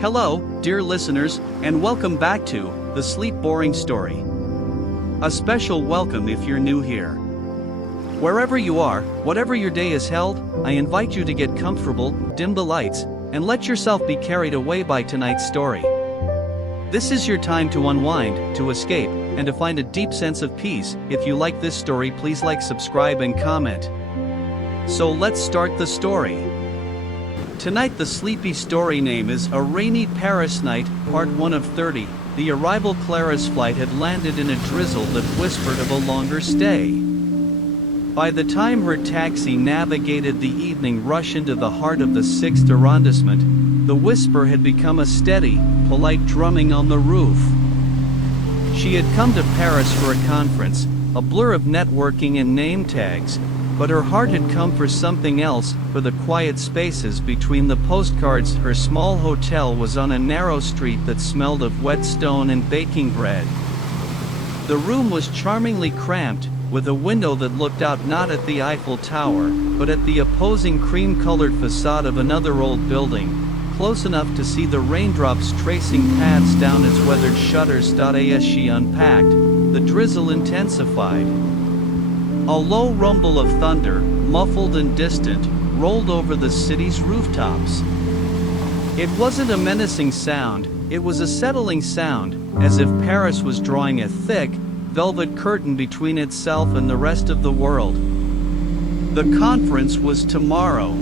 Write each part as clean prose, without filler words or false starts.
Hello, dear listeners, and welcome back to The Sleep Boring Story. A special welcome if you're new here. Wherever you are, whatever your day is held, I invite you to get comfortable, dim the lights, and let yourself be carried away by tonight's story. This is your time to unwind, to escape, and to find a deep sense of peace. If you like this story, please like, subscribe, and comment. So let's start the story. Tonight the sleepy story name is A Rainy Paris Night, Part 1 of 30. The arrival Clara's flight had landed in a drizzle that whispered of a longer stay. By the time her taxi navigated the evening rush into the heart of the 6th arrondissement, the whisper had become a steady, polite drumming on the roof. She had come to Paris for a conference, a blur of networking and name tags, but her heart had come for something else, for the quiet spaces between the postcards. Her small hotel was on a narrow street that smelled of wet stone and baking bread. The room was charmingly cramped, with a window that looked out not at the Eiffel Tower, but at the opposing cream-colored facade of another old building, close enough to see the raindrops tracing paths down its weathered shutters. As she unpacked, the drizzle intensified. A low rumble of thunder, muffled and distant, rolled over the city's rooftops. It wasn't a menacing sound, it was a settling sound, as if Paris was drawing a thick, velvet curtain between itself and the rest of the world. The conference was tomorrow.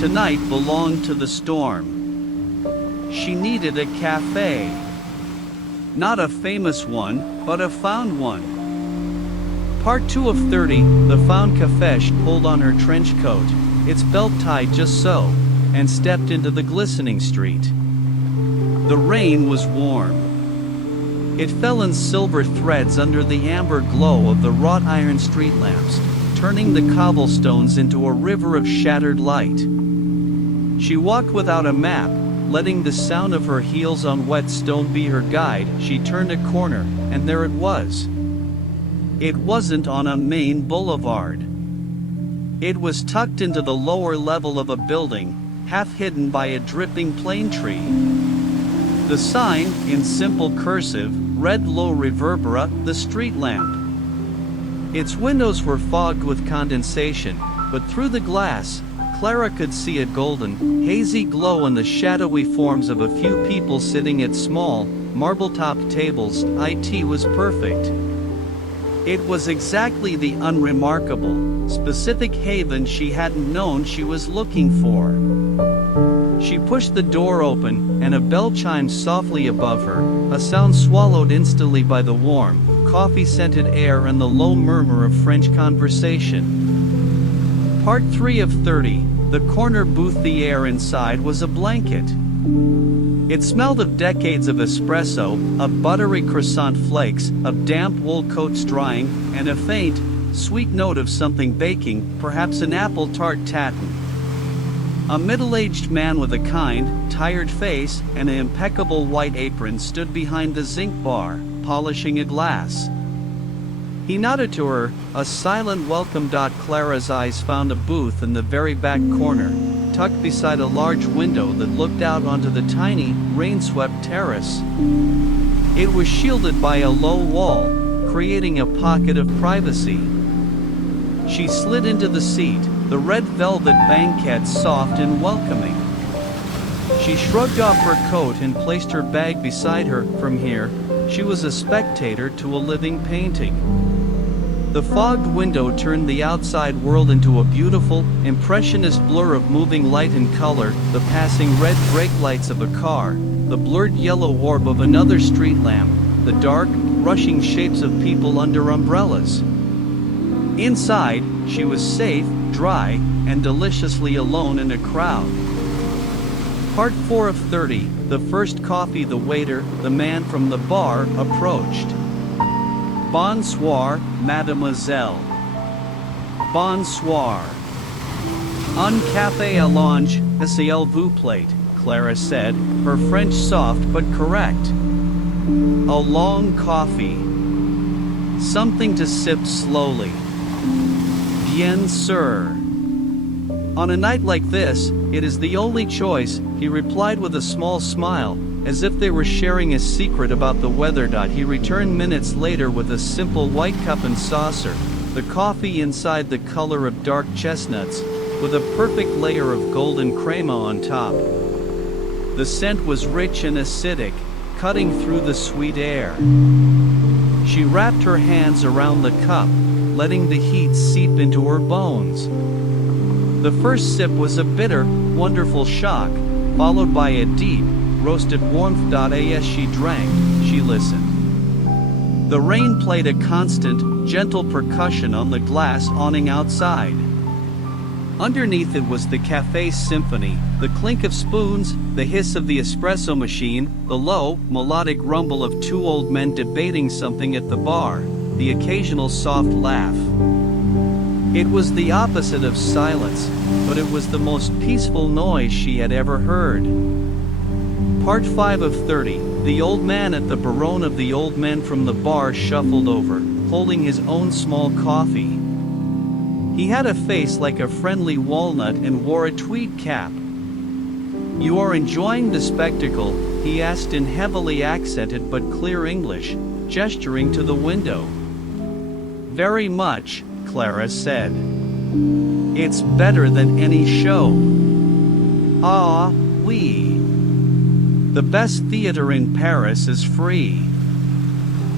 Tonight belonged to the storm. She needed a café. Not a famous one, but a found one. Part 2 of 30, the found café. She pulled on her trench coat, its belt tied just so, and stepped into the glistening street. The rain was warm. It fell in silver threads under the amber glow of the wrought iron street lamps, turning the cobblestones into a river of shattered light. She walked without a map, letting the sound of her heels on wet stone be her guide. She turned a corner, and there it was. It wasn't on a main boulevard. It was tucked into the lower level of a building, half hidden by a dripping plane tree. The sign, in simple cursive, read Low Reverbera, the street lamp. Its windows were fogged with condensation, but through the glass, Clara could see a golden, hazy glow in the shadowy forms of a few people sitting at small, marble-topped tables. It was perfect. It was exactly the unremarkable, specific haven she hadn't known she was looking for. She pushed the door open, and a bell chimed softly above her, a sound swallowed instantly by the warm, coffee-scented air and the low murmur of French conversation. Part 3 of 30, the corner booth. The air inside was a blanket. It smelled of decades of espresso, of buttery croissant flakes, of damp wool coats drying, and a faint, sweet note of something baking, perhaps an apple tart tatin. A middle-aged man with a kind, tired face and an impeccable white apron stood behind the zinc bar, polishing a glass. He nodded to her, a silent welcome. Clara's eyes found a booth in the very back corner, tucked beside a large window that looked out onto the tiny, rain-swept terrace. It was shielded by a low wall, creating a pocket of privacy. She slid into the seat, the red velvet banquette soft and welcoming. She shrugged off her coat and placed her bag beside her. From here, she was a spectator to a living painting. The fogged window turned the outside world into a beautiful, impressionist blur of moving light and color, the passing red brake lights of a car, the blurred yellow orb of another street lamp, the dark, rushing shapes of people under umbrellas. Inside, she was safe, dry, and deliciously alone in a crowd. Part 4 of 30, the first coffee. The waiter, the man from the bar, approached. Bonsoir, mademoiselle. Bonsoir. Un café à l'ange, s'il vous plaît, Clara said, her French soft but correct. A long coffee. Something to sip slowly. Bien sûr. On a night like this, it is the only choice. he replied with a small smile, as if they were sharing a secret about the weather. He returned minutes later with a simple white cup and saucer, the coffee inside the color of dark chestnuts, with a perfect layer of golden crema on top. The scent was rich and acidic, cutting through the sweet air. She wrapped her hands around the cup, letting the heat seep into her bones. The first sip was a bitter, wonderful shock, followed by a deep, roasted warmth. As she drank, she listened. The rain played a constant, gentle percussion on the glass awning outside. Underneath it was the café's symphony, the clink of spoons, the hiss of the espresso machine, the low, melodic rumble of two old men debating something at the bar, the occasional soft laugh. It was the opposite of silence, but it was the most peaceful noise she had ever heard. Part 5 of 30. The old man at the Baron of the old men from the bar shuffled over, holding his own small coffee. He had a face like a friendly walnut and wore a tweed cap. "You are enjoying the spectacle?" he asked in heavily accented but clear English, gesturing to the window. "Very much," Clara said. "It's better than any show." "Ah, oui. The best theater in Paris is free.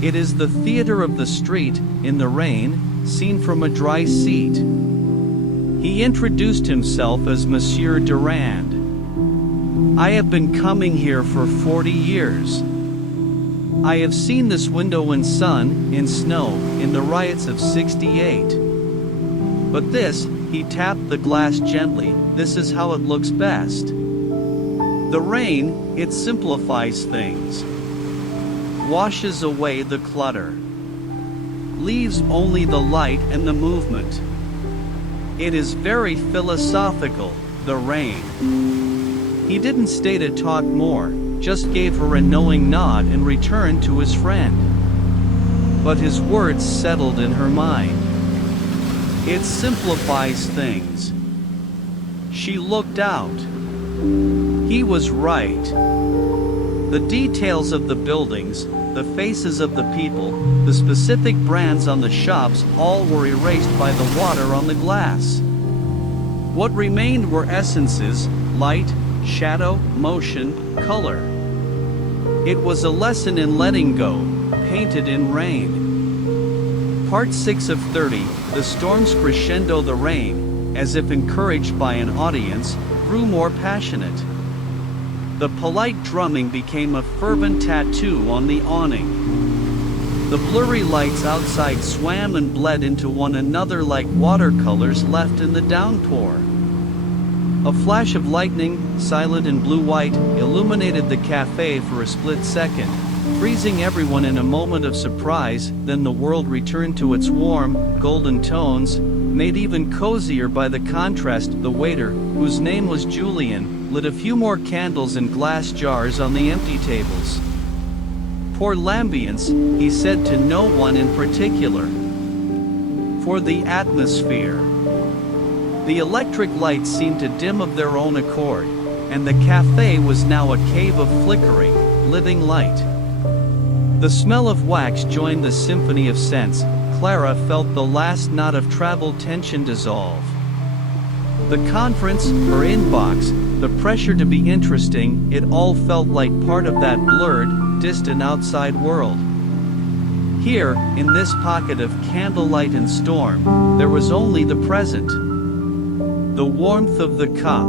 It is the theater of the street, in the rain, seen from a dry seat." He introduced himself as Monsieur Durand. "I have been coming here for 40 years. I have seen this window in sun, in snow, in the riots of '68. But this," he tapped the glass gently, "this is how it looks best. The rain, it simplifies things. Washes away the clutter. Leaves only the light and the movement. It is very philosophical, the rain." He didn't stay to talk more, just gave her a knowing nod and returned to his friend. But his words settled in her mind. "It simplifies things." She looked out. He was right. The details of the buildings, the faces of the people, the specific brands on the shops, all were erased by the water on the glass. What remained were essences, light, shadow, motion, color. It was a lesson in letting go, painted in rain. Part 6 of 30. The storms crescendo. The rain, as if encouraged by an audience, grew more passionate. The polite drumming became a fervent tattoo on the awning. The blurry lights outside swam and bled into one another like watercolors left in the downpour. A flash of lightning, silent and blue-white, illuminated the café for a split second, freezing everyone in a moment of surprise. Then the world returned to its warm, golden tones, made even cozier by the contrast. The waiter, whose name was Julian, lit a few more candles in glass jars on the empty tables. "Pour l'ambiance," he said to no one in particular. "For the atmosphere." The electric lights seemed to dim of their own accord, and the café was now a cave of flickering, living light. The smell of wax joined the symphony of scents. Clara felt the last knot of travel tension dissolve. The conference, her inbox, the pressure to be interesting, it all felt like part of that blurred, distant outside world. Here, in this pocket of candlelight and storm, there was only the present. The warmth of the cup.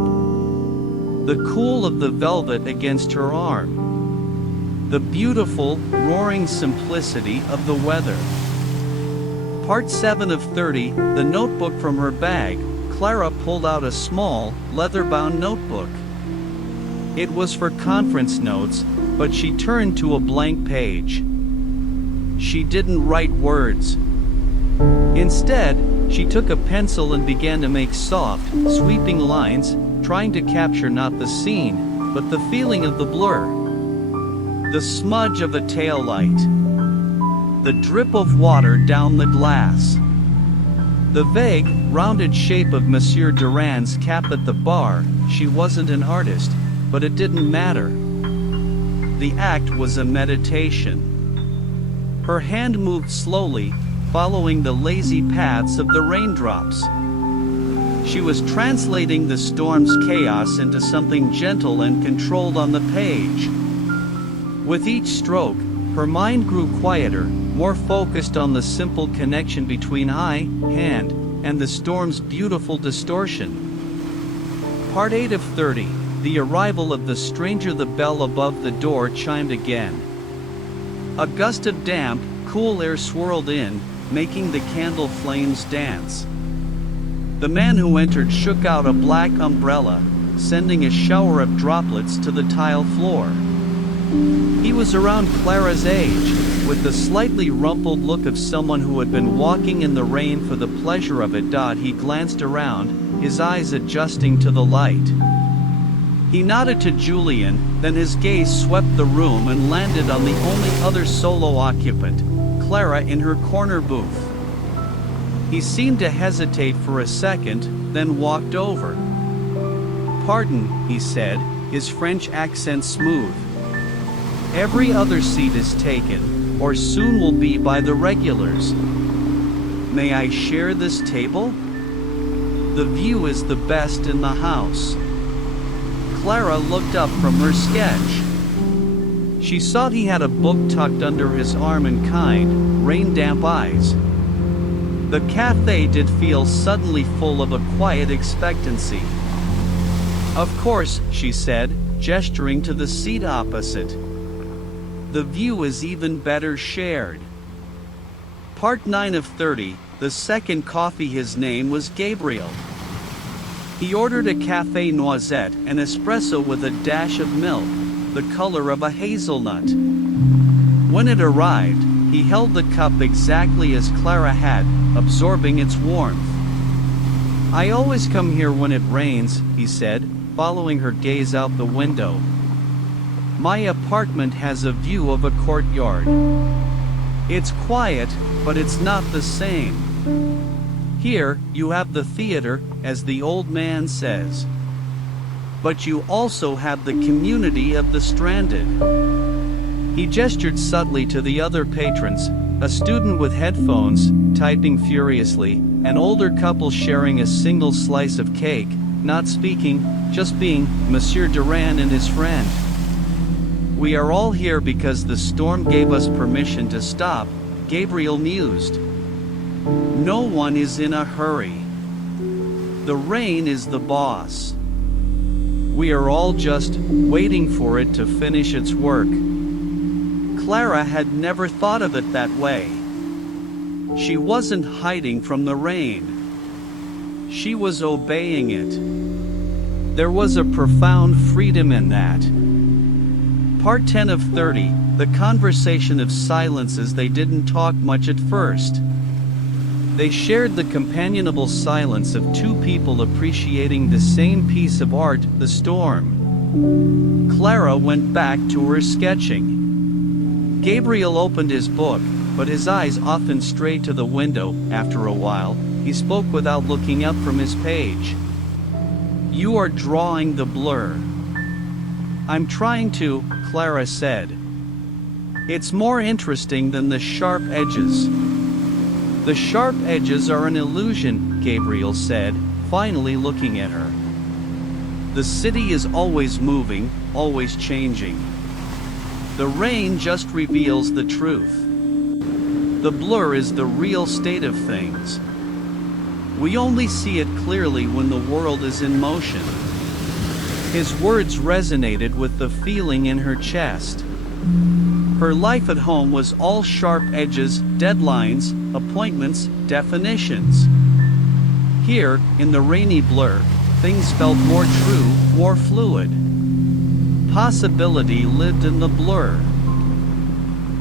The cool of the velvet against her arm. The beautiful, roaring simplicity of the weather. Part 7 of 30. The notebook from her bag. Clara pulled out a small, leather-bound notebook. It was for conference notes, but she turned to a blank page. She didn't write words. Instead, she took a pencil and began to make soft, sweeping lines, trying to capture not the scene, but the feeling of the blur. The smudge of a taillight. The drip of water down the glass. The vague, rounded shape of Monsieur Durand's cap at the bar. She wasn't an artist, but it didn't matter. The act was a meditation. Her hand moved slowly, following the lazy paths of the raindrops. She was translating the storm's chaos into something gentle and controlled on the page. With each stroke, her mind grew quieter, more focused on the simple connection between eye, hand, and the storm's beautiful distortion. Part 8 of 30, the arrival of the stranger. The bell above the door chimed again. A gust of damp, cool air swirled in, making the candle flames dance. The man who entered shook out a black umbrella, sending a shower of droplets to the tile floor. He was around Clara's age, with the slightly rumpled look of someone who had been walking in the rain for the pleasure of it. He glanced around, his eyes adjusting to the light. He nodded to Julian, then his gaze swept the room and landed on the only other solo occupant, Clara in her corner booth. He seemed to hesitate for a second, then walked over. "Pardon," he said, his French accent smooth. "Every other seat is taken, or soon will be by the regulars. May I share this table? The view is the best in the house." Clara looked up from her sketch. She saw he had a book tucked under his arm and kind, rain-damp eyes. The café did feel suddenly full of a quiet expectancy. "Of course," she said, gesturing to the seat opposite. "The view is even better shared." Part 9 of 30, the second coffee. His name was Gabriel. He ordered a café noisette, an espresso with a dash of milk, the color of a hazelnut. When it arrived, he held the cup exactly as Clara had, absorbing its warmth. "I always come here when it rains," he said, following her gaze out the window. "My apartment has a view of a courtyard. It's quiet, but it's not the same. Here, you have the theater, as the old man says. But you also have the community of the stranded." He gestured subtly to the other patrons, a student with headphones, typing furiously, an older couple sharing a single slice of cake, not speaking, just being Monsieur Duran and his friend. "We are all here because the storm gave us permission to stop," Gabriel mused. "No one is in a hurry. The rain is the boss. We are all just waiting for it to finish its work." Clara had never thought of it that way. She wasn't hiding from the rain. She was obeying it. There was a profound freedom in that. Part 10 of 30, the conversation of silences. They didn't talk much at first. They shared the companionable silence of two people appreciating the same piece of art, the storm. Clara went back to her sketching. Gabriel opened his book, but his eyes often strayed to the window. After a while, he spoke without looking up from his page. "You are drawing the blur." "I'm trying to," Clara said. "It's more interesting than the sharp edges." "The sharp edges are an illusion," Gabriel said, finally looking at her. "The city is always moving, always changing. The rain just reveals the truth. The blur is the real state of things. We only see it clearly when the world is in motion." His words resonated with the feeling in her chest. Her life at home was all sharp edges, deadlines, appointments, definitions. Here, in the rainy blur, things felt more true, more fluid. Possibility lived in the blur.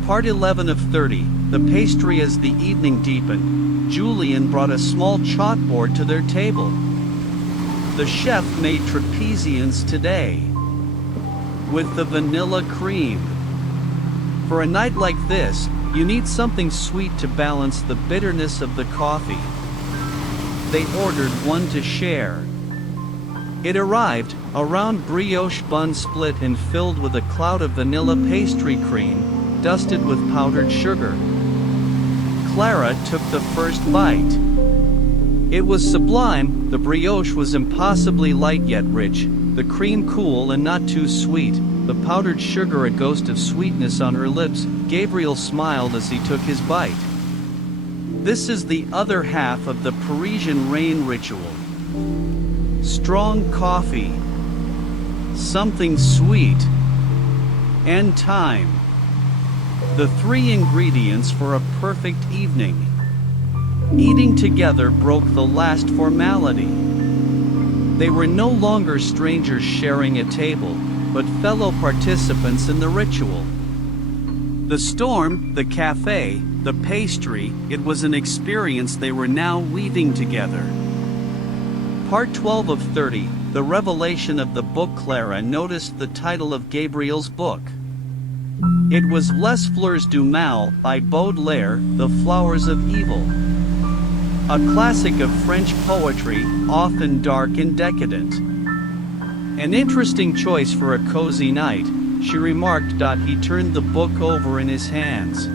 Part 11 of 30, the pastry. As the evening deepened, Julian brought a small chalkboard to their table. The chef made trapezians today, with the vanilla cream. For a night like this, you need something sweet to balance the bitterness of the coffee. They ordered one to share. It arrived, a round brioche bun split and filled with a cloud of vanilla pastry cream, dusted with powdered sugar. Clara took the first bite. It was sublime. The brioche was impossibly light yet rich, the cream cool and not too sweet, the powdered sugar a ghost of sweetness on her lips. Gabriel smiled as he took his bite. This is the other half of the Parisian rain ritual. Strong coffee, something sweet, and time. The three ingredients for a perfect evening. Eating together broke the last formality. They were no longer strangers sharing a table, but fellow participants in the ritual. The storm, the café, the pastry, it was an experience they were now weaving together. Part 12 of 30, the revelation of the book. Clara noticed the title of Gabriel's book. It was Les Fleurs du Mal by Baudelaire, The Flowers of Evil. A classic of French poetry, often dark and decadent. An interesting choice for a cozy night, she remarked. He turned the book over in his hands.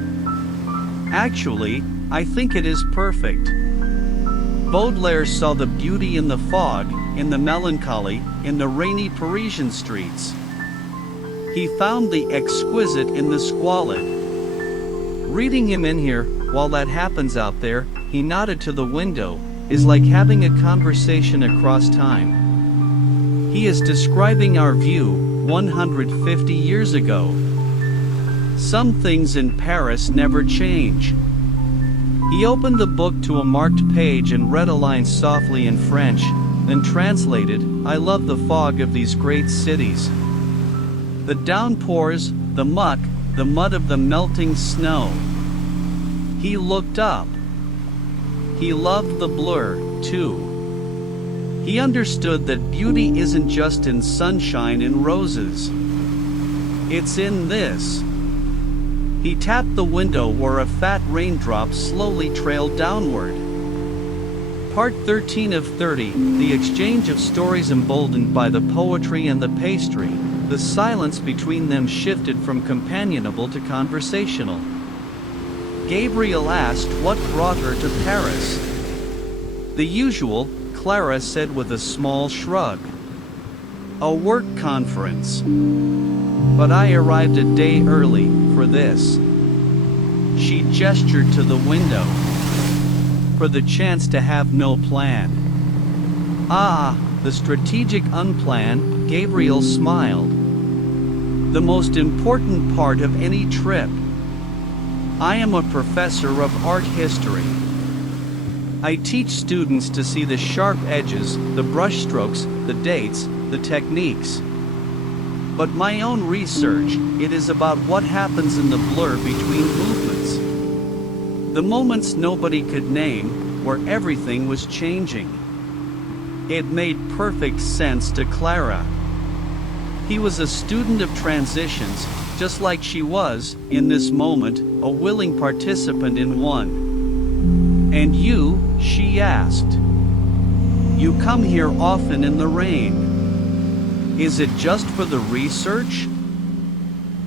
Actually, I think it is perfect. Baudelaire saw the beauty in the fog, in the melancholy, in the rainy Parisian streets. He found the exquisite in the squalid. Reading him in here, while that happens out there, he nodded to the window, is like having a conversation across time. He is describing our view, 150 years ago. Some things in Paris never change. He opened the book to a marked page and read a line softly in French, then translated, I love the fog of these great cities. The downpours, the muck, the mud of the melting snow. He looked up. He loved the blur, too. He understood that beauty isn't just in sunshine and roses. It's in this. He tapped the window where a fat raindrop slowly trailed downward. Part 13 of 30, the exchange of stories emboldened by the poetry and the pastry. The silence between them shifted from companionable to conversational. Gabriel asked what brought her to Paris. The usual, Clara said with a small shrug. A work conference. But I arrived a day early for this. She gestured to the window. For the chance to have no plan. Ah, the strategic unplanned, Gabriel smiled. The most important part of any trip. I am a professor of art history. I teach students to see the sharp edges, the brushstrokes, the dates, the techniques. But my own research, it is about what happens in the blur between movements. The moments nobody could name, where everything was changing. It made perfect sense to Clara. He was a student of transitions, just like she was, in this moment, a willing participant in one. And you, she asked. You come here often in the rain. Is it just for the research?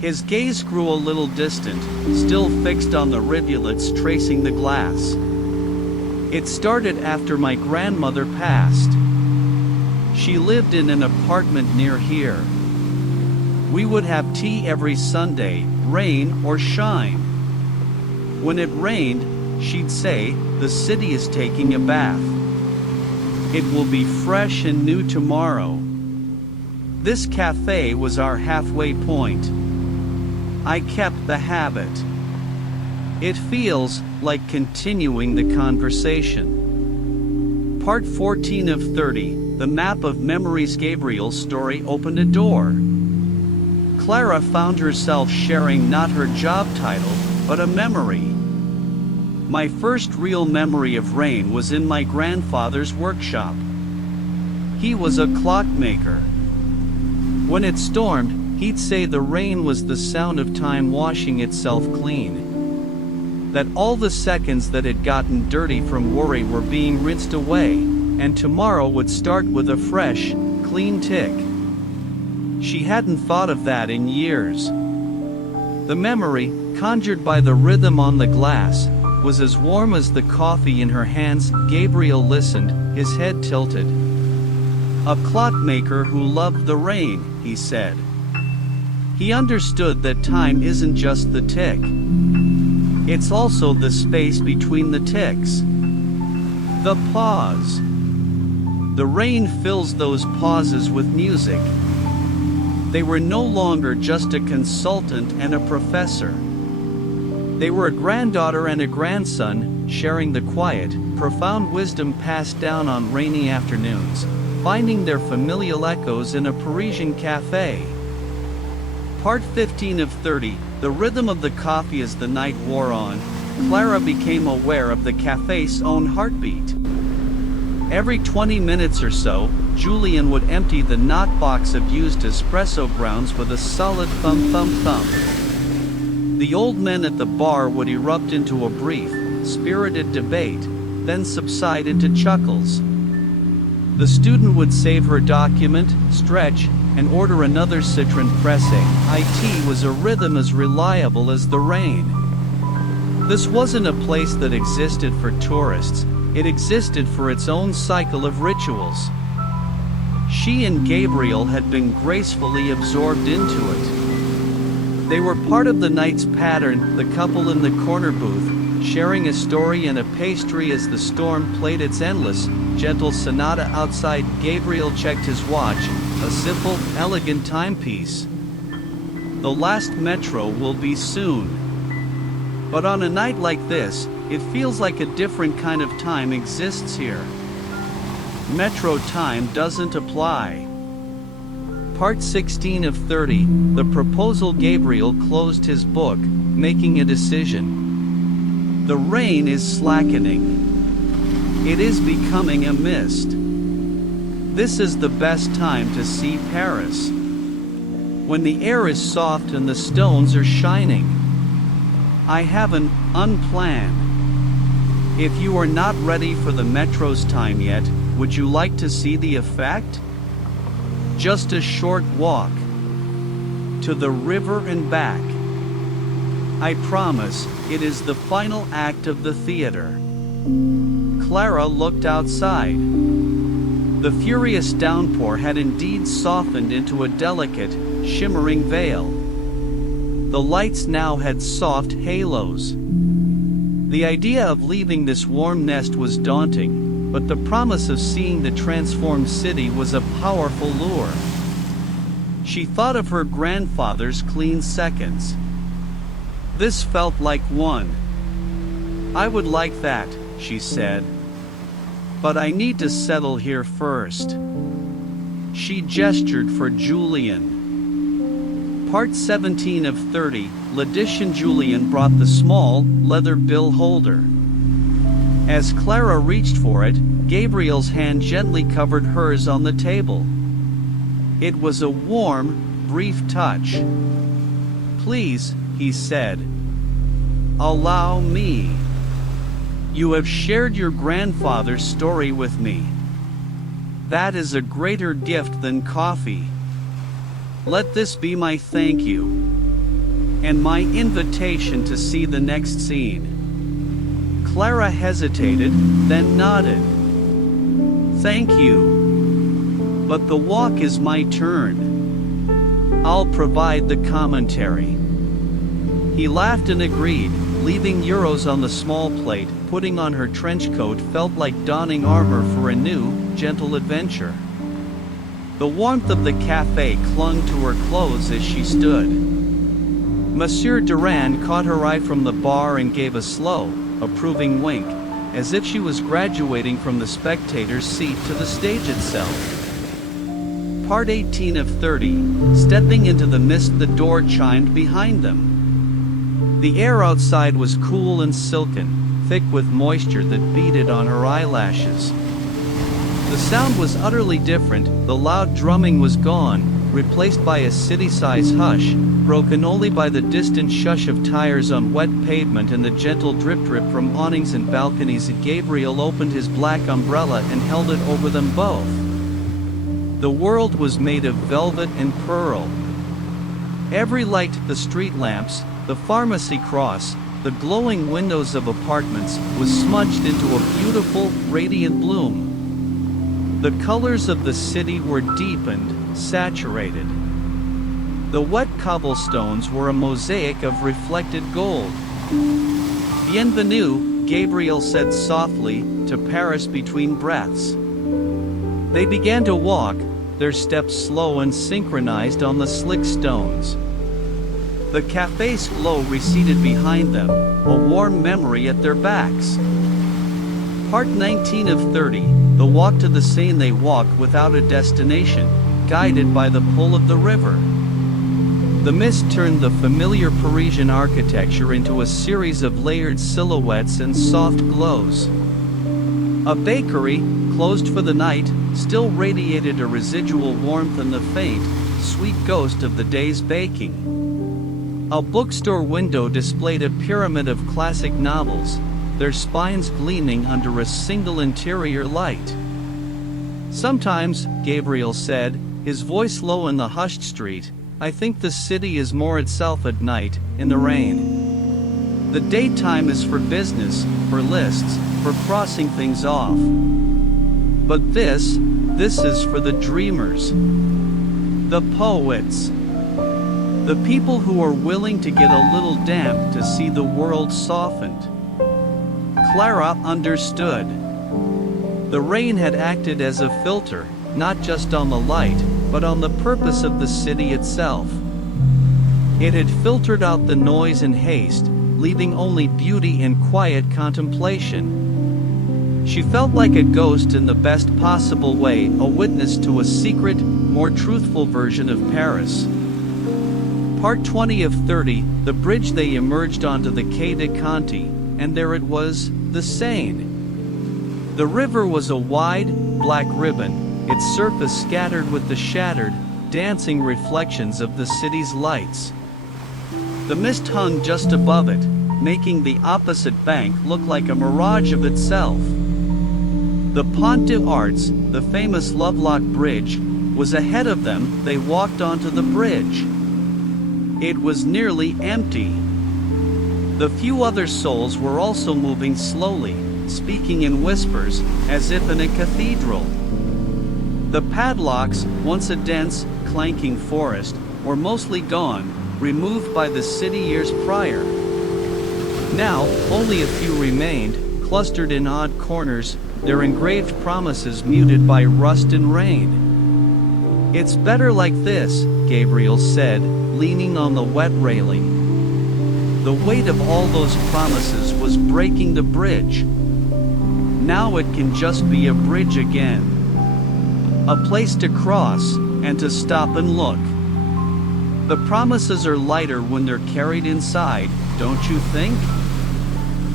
His gaze grew a little distant, still fixed on the rivulets tracing the glass. It started after my grandmother passed. She lived in an apartment near here. We would have tea every Sunday, rain or shine. When it rained, she'd say, the city is taking a bath. It will be fresh and new tomorrow. This cafe was our halfway point. I kept the habit. It feels like continuing the conversation. Part 14 of 30, the map of memories. Gabriel's story opened a door. Clara found herself sharing not her job title, but a memory. My first real memory of rain was in my grandfather's workshop. He was a clockmaker. When it stormed, he'd say the rain was the sound of time washing itself clean. That all the seconds that had gotten dirty from worry were being rinsed away, and tomorrow would start with a fresh, clean clean tick. She hadn't thought of that in years. The memory, conjured by the rhythm on the glass, was as warm as the coffee in her hands. Gabriel listened, his head tilted. A clockmaker who loved the rain, he said. He understood that time isn't just the tick. It's also the space between the ticks. The pause. The rain fills those pauses with music. They were no longer just a consultant and a professor. They were a granddaughter and a grandson, sharing the quiet, profound wisdom passed down on rainy afternoons, finding their familial echoes in a Parisian café. Part 15 of 30, the rhythm of the coffee. As the night wore on, Clara became aware of the café's own heartbeat. Every 20 minutes or so, Julian would empty the knockbox of used espresso grounds with a solid thump thump thump. The old men at the bar would erupt into a brief, spirited debate, then subside into chuckles. The student would save her document, stretch, and order another citron pressé. It was a rhythm as reliable as the rain. This wasn't a place that existed for tourists, it existed for its own cycle of rituals. She and Gabriel had been gracefully absorbed into it. They were part of the night's pattern, the couple in the corner booth, sharing a story and a pastry as the storm played its endless, gentle sonata outside. Gabriel checked his watch, a simple, elegant timepiece. The last metro will be soon. But on a night like this, it feels like a different kind of time exists here. Metro time doesn't apply. Part 16 of 30, the proposal. Gabriel closed his book, making a decision. The rain is slackening. It is becoming a mist. This is the best time to see Paris. When the air is soft and the stones are shining. I have an unplanned. If you are not ready for the metro's time yet, would you like to see the effect? Just a short walk to the river and back. I promise, it is the final act of the theater. Clara looked outside. The furious downpour had indeed softened into a delicate, shimmering veil. The lights now had soft halos. The idea of leaving this warm nest was daunting, but the promise of seeing the transformed city was a powerful lure. She thought of her grandfather's clean seconds. This felt like one. I would like that, she said. But I need to settle here first. She gestured for Julian. Part 17 of 30, L'Addition. Julian brought the small, leather bill holder. As Clara reached for it, Gabriel's hand gently covered hers on the table. It was a warm, brief touch. Please, he said. Allow me. You have shared your grandfather's story with me. That is a greater gift than coffee. Let this be my thank you. And my invitation to see the next scene. Clara hesitated, then nodded. Thank you. But the walk is my turn. I'll provide the commentary. He laughed and agreed, leaving euros on the small plate. Putting on her trench coat felt like donning armor for a new, gentle adventure. The warmth of the café clung to her clothes as she stood. Monsieur Durand caught her eye from the bar and gave a slow, approving wink, as if she was graduating from the spectator's seat to the stage itself. Part 18 of 30, stepping into the mist. The door chimed behind them. The air outside was cool and silken, thick with moisture that beaded on her eyelashes. The sound was utterly different. The loud drumming was gone, replaced by a city-size hush, broken only by the distant shush of tires on wet pavement and the gentle drip-drip from awnings and balconies. Gabriel opened his black umbrella and held it over them both. The world was made of velvet and pearl. Every light, the street lamps, the pharmacy cross, the glowing windows of apartments, was smudged into a beautiful, radiant bloom. The colors of the city were deepened, saturated. The wet cobblestones were a mosaic of reflected gold. Bienvenue, Gabriel said softly, to Paris between breaths. They began to walk, their steps slow and synchronized on the slick stones. The café's glow receded behind them, a warm memory at their backs. Part 19 of 30, the walk to the Seine. They walked without a destination, guided by the pull of the river. The mist turned the familiar Parisian architecture into a series of layered silhouettes and soft glows. A bakery, closed for the night, still radiated a residual warmth and the faint, sweet ghost of the day's baking. A bookstore window displayed a pyramid of classic novels, their spines gleaming under a single interior light. Sometimes, Gabriel said, his voice low in the hushed street, I think the city is more itself at night, in the rain. The daytime is for business, for lists, for crossing things off. But this is for the dreamers. The poets. The people who are willing to get a little damp to see the world softened. Clara understood. The rain had acted as a filter, not just on the light, but on the purpose of the city itself. It had filtered out the noise and haste, leaving only beauty and quiet contemplation. She felt like a ghost in the best possible way, a witness to a secret, more truthful version of Paris. Part 20 of 30, the bridge. They emerged onto the Quai de Conti, and there it was, the Seine. The river was a wide, black ribbon, its surface scattered with the shattered, dancing reflections of the city's lights. The mist hung just above it, making the opposite bank look like a mirage of itself. The Pont des Arts, the famous Lovelock Bridge, was ahead of them. They walked onto the bridge. It was nearly empty. The few other souls were also moving slowly, speaking in whispers, as if in a cathedral. The padlocks, once a dense, clanking forest, were mostly gone, removed by the city years prior. Now, only a few remained, clustered in odd corners, their engraved promises muted by rust and rain. It's better like this, Gabriel said, leaning on the wet railing. The weight of all those promises was breaking the bridge. Now it can just be a bridge again. A place to cross, and to stop and look. The promises are lighter when they're carried inside, don't you think?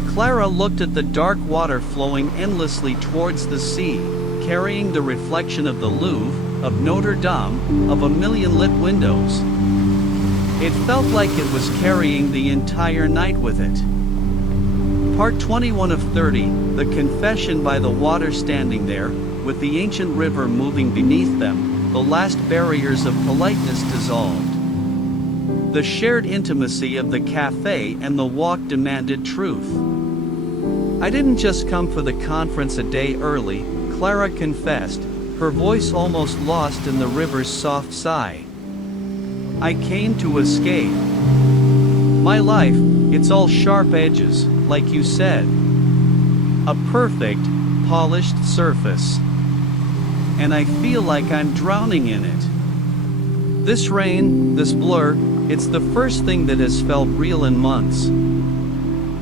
Clara looked at the dark water flowing endlessly towards the sea, carrying the reflection of the Louvre, of Notre Dame, of a million lit windows. It felt like it was carrying the entire night with it. Part 21 of 30, the confession. By the water standing there, with the ancient river moving beneath them, the last barriers of politeness dissolved. The shared intimacy of the café and the walk demanded truth. I didn't just come for the conference a day early, Clara confessed, her voice almost lost in the river's soft sigh. I came to escape. My life, it's all sharp edges, like you said. A perfect, polished surface. And I feel like I'm drowning in it. This rain, this blur, it's the first thing that has felt real in months.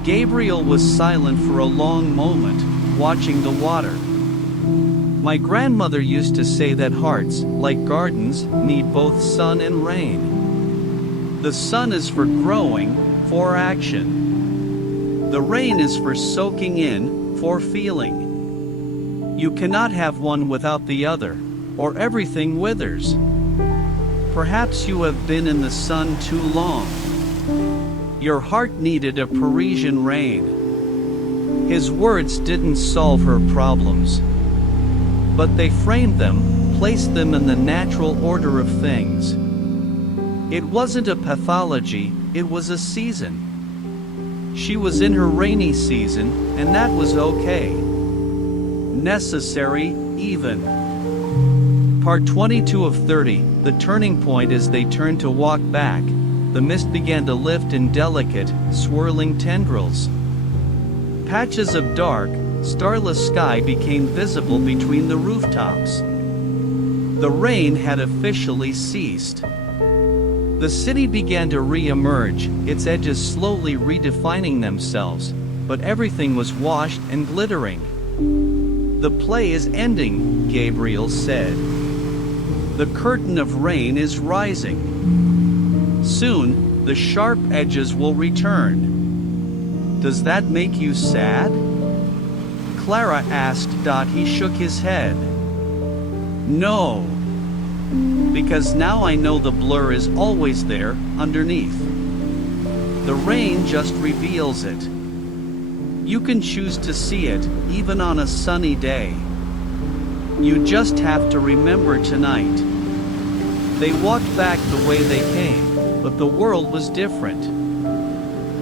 Gabriel was silent for a long moment, watching the water. My grandmother used to say that hearts, like gardens, need both sun and rain. The sun is for growing, for action. The rain is for soaking in, for feeling. You cannot have one without the other, or everything withers. Perhaps you have been in the sun too long. Your heart needed a Parisian rain. His words didn't solve her problems, but they framed them, placed them in the natural order of things. It wasn't a pathology, it was a season. She was in her rainy season, and that was okay. Necessary, even. Part 22 of 30, the turning point. As they turned to walk back, the mist began to lift in delicate, swirling tendrils. Patches of dark, starless sky became visible between the rooftops. The rain had officially ceased. The city began to re-emerge, its edges slowly redefining themselves, but everything was washed and glittering. "The play is ending," Gabriel said. "The curtain of rain is rising. Soon, the sharp edges will return. Does that make you sad?" Clara asked. He shook his head. "No. Because now I know the blur is always there, underneath. The rain just reveals it. You can choose to see it, even on a sunny day. You just have to remember tonight." They walked back the way they came, but the world was different.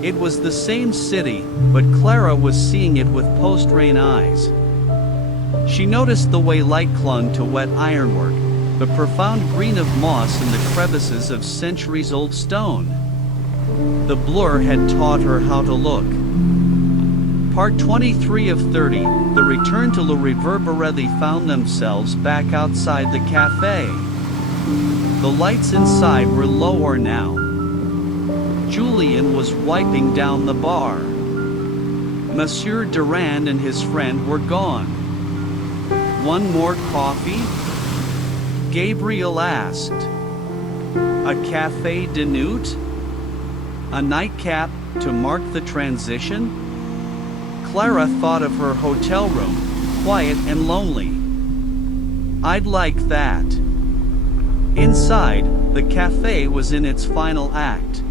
It was the same city, but Clara was seeing it with post-rain eyes. She noticed the way light clung to wet ironwork, the profound green of moss in the crevices of centuries-old stone. The blur had taught her how to look. Part 23 of 30, the return to Le Reverbere. They found themselves back outside the café. The lights inside were lower now. Julian was wiping down the bar. Monsieur Durand and his friend were gone. "One more coffee?" Gabriel asked. "A café de nuit? A nightcap to mark the transition?" Clara thought of her hotel room, quiet and lonely. "I'd like that." Inside, the café was in its final act.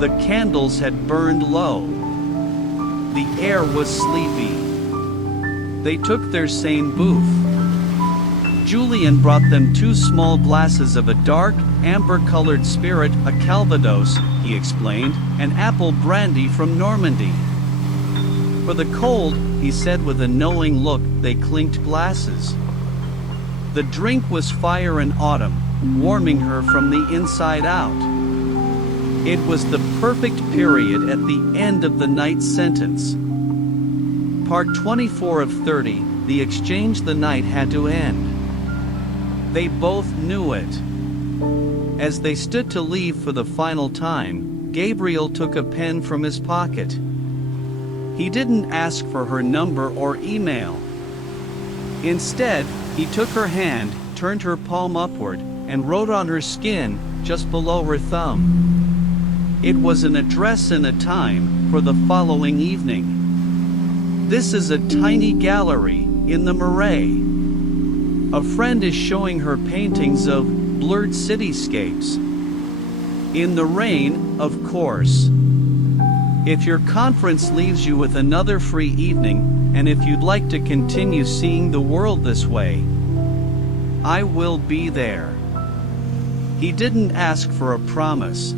The candles had burned low. The air was sleepy. They took their same booth. Julian brought them 2 small glasses of a dark, amber-colored spirit, a Calvados, he explained, and apple brandy from Normandy. "For the cold," he said with a knowing look. They clinked glasses. The drink was fire and autumn, warming her from the inside out. It was the perfect period at the end of the night sentence. Part 24 of 30, the exchange. The night had to end. They both knew it. As they stood to leave for the final time, Gabriel took a pen from his pocket. He didn't ask for her number or email. Instead, he took her hand, turned her palm upward, and wrote on her skin, just below her thumb. It was an address and a time, for the following evening. "This is a tiny gallery, in the Marais. A friend is showing her paintings of blurred cityscapes. In the rain, of course. If your conference leaves you with another free evening, and if you'd like to continue seeing the world this way, I will be there." He didn't ask for a promise.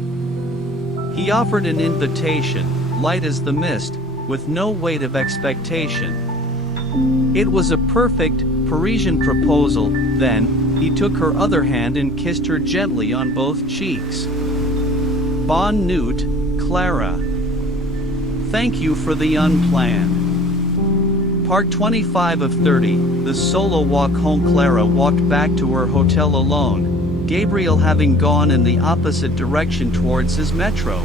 He offered an invitation, light as the mist, with no weight of expectation. It was a perfect, Parisian proposal. Then, he took her other hand and kissed her gently on both cheeks. "Bonne nuit, Clara. Thank you for the unplanned." Part 25 of 30, the solo walk home. Clara walked back to her hotel alone, Gabriel having gone in the opposite direction towards his metro.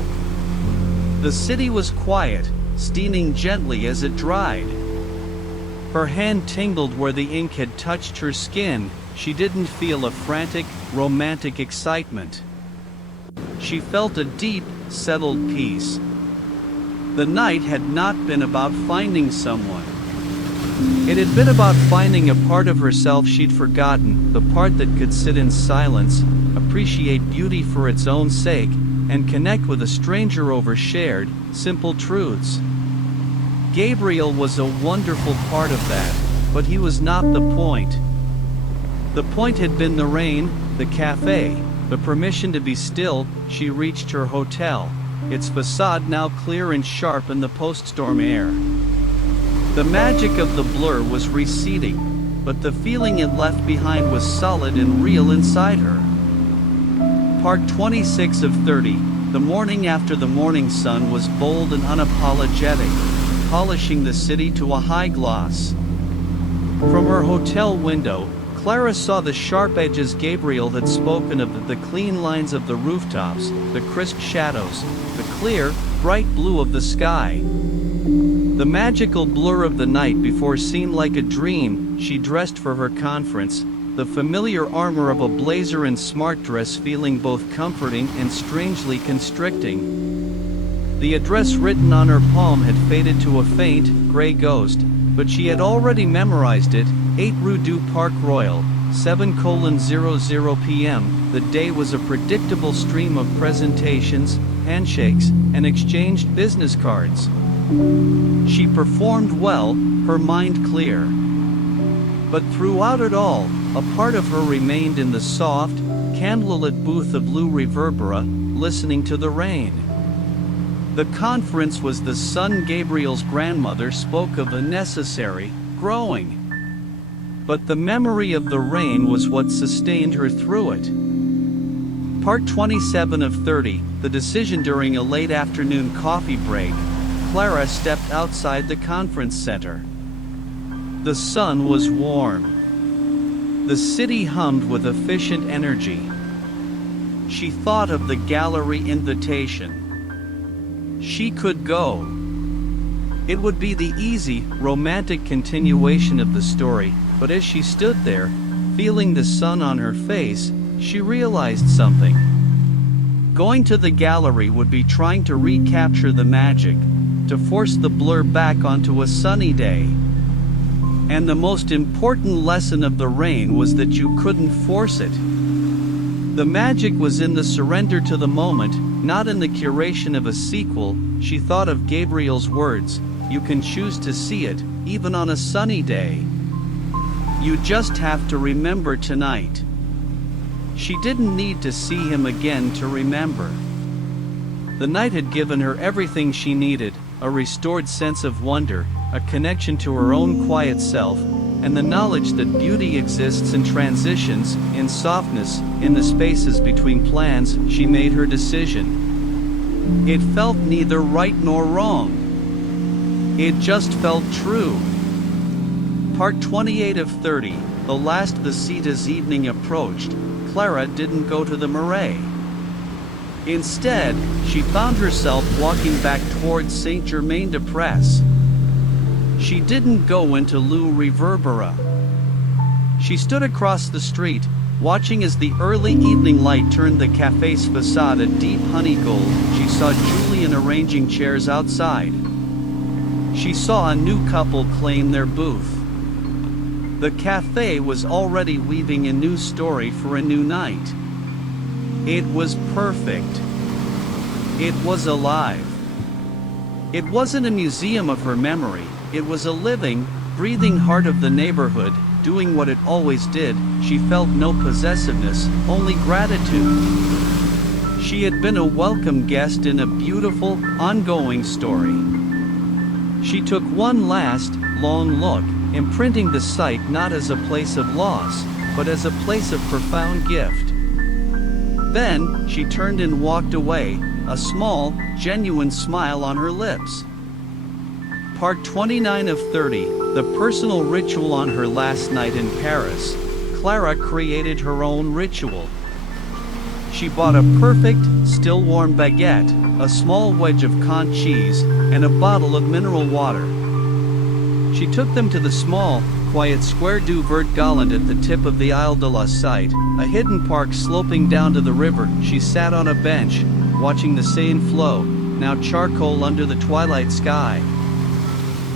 The city was quiet, steaming gently as it dried. Her hand tingled where the ink had touched her skin. She didn't feel a frantic, romantic excitement. She felt a deep, settled peace. The night had not been about finding someone. It had been about finding a part of herself she'd forgotten, the part that could sit in silence, appreciate beauty for its own sake, and connect with a stranger over shared, simple truths. Gabriel was a wonderful part of that, but he was not the point. The point had been the rain, the café, the permission to be still. She reached her hotel, its facade now clear and sharp in the post-storm air. The magic of the blur was receding, but the feeling it left behind was solid and real inside her. Part 26 of 30. The morning after the morning sun was bold and unapologetic, polishing the city to a high gloss. From her hotel window, Clara saw the sharp edges Gabriel had spoken of, the clean lines of the rooftops, the crisp shadows, the clear, bright blue of the sky. The magical blur of the night before seemed like a dream. She dressed for her conference, the familiar armor of a blazer and smart dress feeling both comforting and strangely constricting. The address written on her palm had faded to a faint, gray ghost, but she had already memorized it, 8 Rue du Parc Royal, 7:00 p.m. The day was a predictable stream of presentations, handshakes, and exchanged business cards. She performed well, her mind clear. But throughout it all, a part of her remained in the soft, candlelit booth of Lou Reverbera, listening to the rain. The conference was the son Gabriel's grandmother spoke of, a necessary, growing. But the memory of the rain was what sustained her through it. Part 27 of 30, the decision. During a late afternoon coffee break, Clara stepped outside the conference center. The sun was warm. The city hummed with efficient energy. She thought of the gallery invitation. She could go. It would be the easy, romantic continuation of the story, but as she stood there, feeling the sun on her face, she realized something. Going to the gallery would be trying to recapture the magic, to force the blur back onto a sunny day. And the most important lesson of the rain was that you couldn't force it. The magic was in the surrender to the moment, not in the curation of a sequel. She thought of Gabriel's words, "You can choose to see it, even on a sunny day. You just have to remember tonight." She didn't need to see him again to remember. The night had given her everything she needed, a restored sense of wonder, a connection to her own quiet self, and the knowledge that beauty exists in transitions, in softness, in the spaces between plans. She made her decision. It felt neither right nor wrong. It just felt true. Part 28 of 30, the last visitas evening approached. Clara didn't go to the Marais. Instead, she found herself walking back towards Saint-Germain-des-Prés. She didn't go into Lou Reverbera. She stood across the street, watching as the early evening light turned the café's facade a deep honey gold. She saw Julian arranging chairs outside. She saw a new couple claim their booth. The café was already weaving a new story for a new night. It was perfect. It was alive. It wasn't a museum of her memory, it was a living, breathing heart of the neighborhood, doing what it always did. She felt no possessiveness, only gratitude. She had been a welcome guest in a beautiful, ongoing story. She took one last, long look, imprinting the site not as a place of loss, but as a place of profound gift. Then, she turned and walked away, a small, genuine smile on her lips. Part 29 of 30, the personal ritual. On her last night in Paris, Clara created her own ritual. She bought a perfect, still warm baguette, a small wedge of Caen cheese, and a bottle of mineral water. She took them to the small, quiet Square du Vert Galant at the tip of the Isle de la Cite, a hidden park sloping down to the river. She sat on a bench, watching the Seine flow, now charcoal under the twilight sky.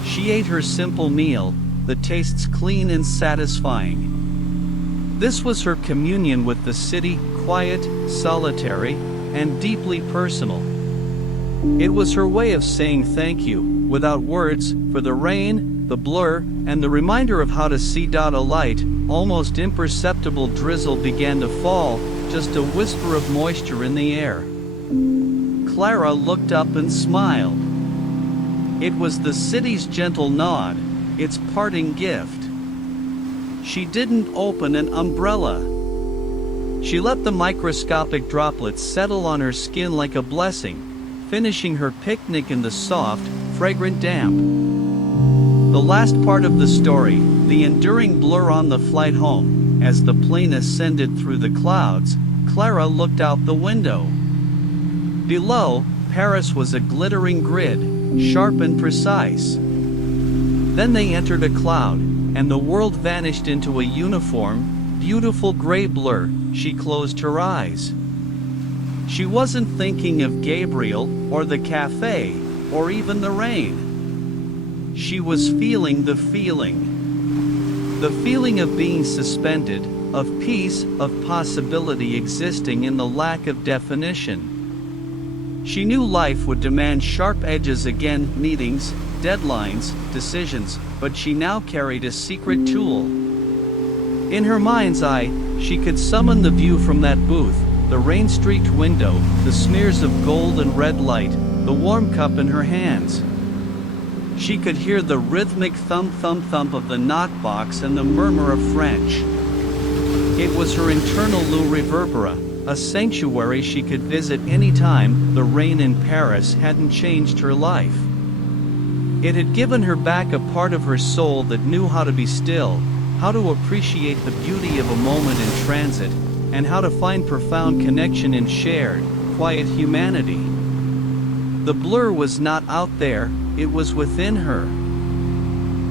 She ate her simple meal, the tastes clean and satisfying. This was her communion with the city, quiet, solitary, and deeply personal. It was her way of saying thank you, without words, for the rain, the blur, and the reminder of how to see. A light, almost imperceptible drizzle began to fall, just a whisper of moisture in the air. Clara looked up and smiled. It was the city's gentle nod, its parting gift. She didn't open an umbrella. She let the microscopic droplets settle on her skin like a blessing, finishing her picnic in the soft, fragrant damp. The last part of the story, the enduring blur on the flight home, as the plane ascended through the clouds, Clara looked out the window. Below, Paris was a glittering grid, sharp and precise. Then they entered a cloud, and the world vanished into a uniform, beautiful gray blur. She closed her eyes. She wasn't thinking of Gabriel, or the cafe, or even the rain. She was feeling the feeling. The feeling of being suspended, of peace, of possibility existing in the lack of definition. She knew life would demand sharp edges again, meetings, deadlines, decisions, but she now carried a secret tool. In her mind's eye, she could summon the view from that booth, the rain-streaked window, the smears of gold and red light, the warm cup in her hands. She could hear the rhythmic thump-thump-thump of the knockbox and the murmur of French. It was her internal Lou Reverbera, a sanctuary she could visit anytime. The rain in Paris hadn't changed her life. It had given her back a part of her soul that knew how to be still, how to appreciate the beauty of a moment in transit, and how to find profound connection in shared, quiet humanity. The blur was not out there, it was within her.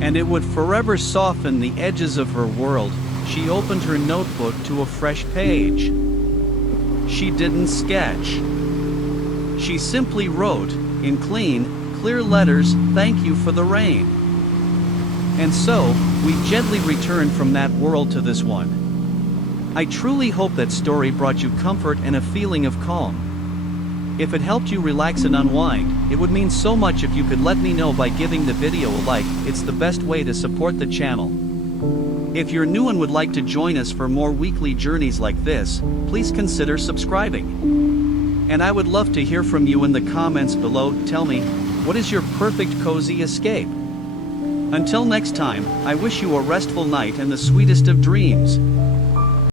And it would forever soften the edges of her world. She opened her notebook to a fresh page. She didn't sketch. She simply wrote, in clean, clear letters, "Thank you for the rain." And so, we gently return from that world to this one. I truly hope that story brought you comfort and a feeling of calm. If it helped you relax and unwind, it would mean so much if you could let me know by giving the video a like. It's the best way to support the channel. If you're new and would like to join us for more weekly journeys like this, please consider subscribing. And I would love to hear from you in the comments below. Tell me, what is your perfect cozy escape? Until next time, I wish you a restful night and the sweetest of dreams.